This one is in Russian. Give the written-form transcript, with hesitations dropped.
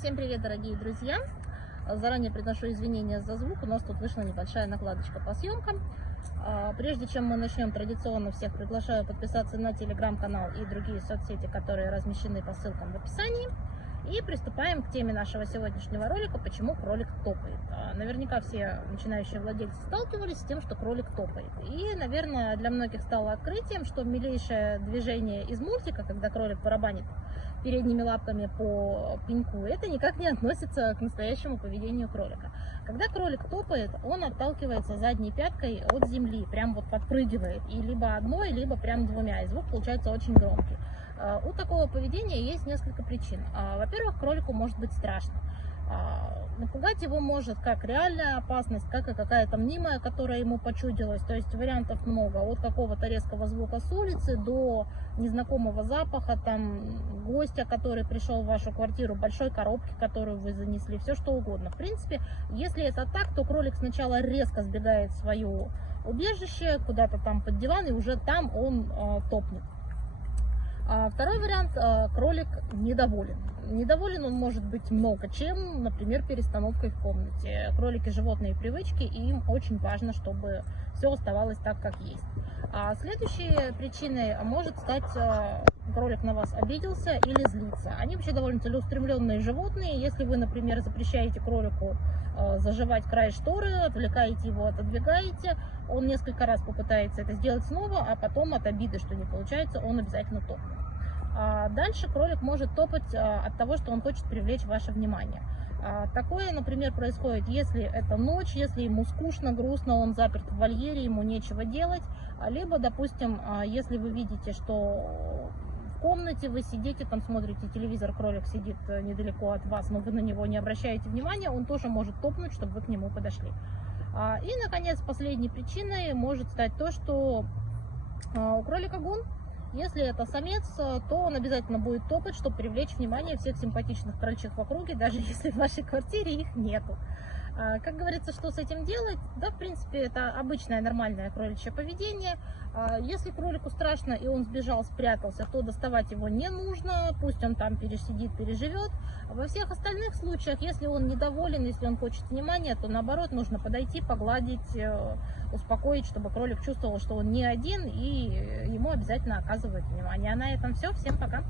Всем привет, дорогие друзья! Заранее приношу извинения за звук, у нас тут вышла небольшая накладочка по съемкам. Прежде чем мы начнем, традиционно всех приглашаю подписаться на телеграм-канал и другие соцсети, которые размещены по ссылкам в описании. И приступаем к теме нашего сегодняшнего ролика «Почему кролик топает?». Наверняка все начинающие владельцы сталкивались с тем, что кролик топает. И, наверное, для многих стало открытием, что милейшее движение из мультика, когда кролик барабанит передними лапками по пеньку, это никак не относится к настоящему поведению кролика. Когда кролик топает, он отталкивается задней пяткой от земли, прям вот подпрыгивает, и либо одной, либо прям двумя, и звук получается очень громкий. У такого поведения есть несколько причин. Во-первых, кролику может быть страшно. Напугать его может как реальная опасность, как и какая-то мнимая, которая ему почудилась. То есть вариантов много. От какого-то резкого звука с улицы до незнакомого запаха, там, гостя, который пришел в вашу квартиру, большой коробки, которую вы занесли, все что угодно. В принципе, если это так, то кролик сначала резко сбегает в свое убежище, куда-то там под диван, и уже там он топнет. Второй вариант – кролик недоволен. Недоволен он может быть много чем, например, перестановкой в комнате. Кролики – животные привычки, и им очень важно, чтобы все оставалось так, как есть. Следующей причиной может стать кролик на вас обиделся или злится. Они вообще довольно целеустремленные животные. Если вы, например, запрещаете кролику заживать край шторы, отвлекаете его, отодвигаете, он несколько раз попытается это сделать снова, а потом от обиды, что не получается, он обязательно топнет. Дальше кролик может топать от того, что он хочет привлечь ваше внимание. Такое, например, происходит, если это ночь, если ему скучно, грустно, он заперт в вольере, ему нечего делать, либо, допустим, если вы видите, что в комнате вы сидите, там смотрите телевизор, кролик сидит недалеко от вас, но вы на него не обращаете внимания, он тоже может топнуть, чтобы вы к нему подошли. И, наконец, последней причиной может стать то, что у кролика гон. Если это самец, то он обязательно будет топать, чтобы привлечь внимание всех симпатичных крольчих в округе, даже если в вашей квартире их нету. Как говорится, что с этим делать? Да, в принципе, это обычное нормальное кроличье поведение. Если кролику страшно и он сбежал, спрятался, то доставать его не нужно, пусть он там пересидит, переживет. Во всех остальных случаях, если он недоволен, если он хочет внимания, то наоборот нужно подойти, погладить, успокоить, чтобы кролик чувствовал, что он не один и ему обязательно оказывают внимание. А на этом все. Всем пока!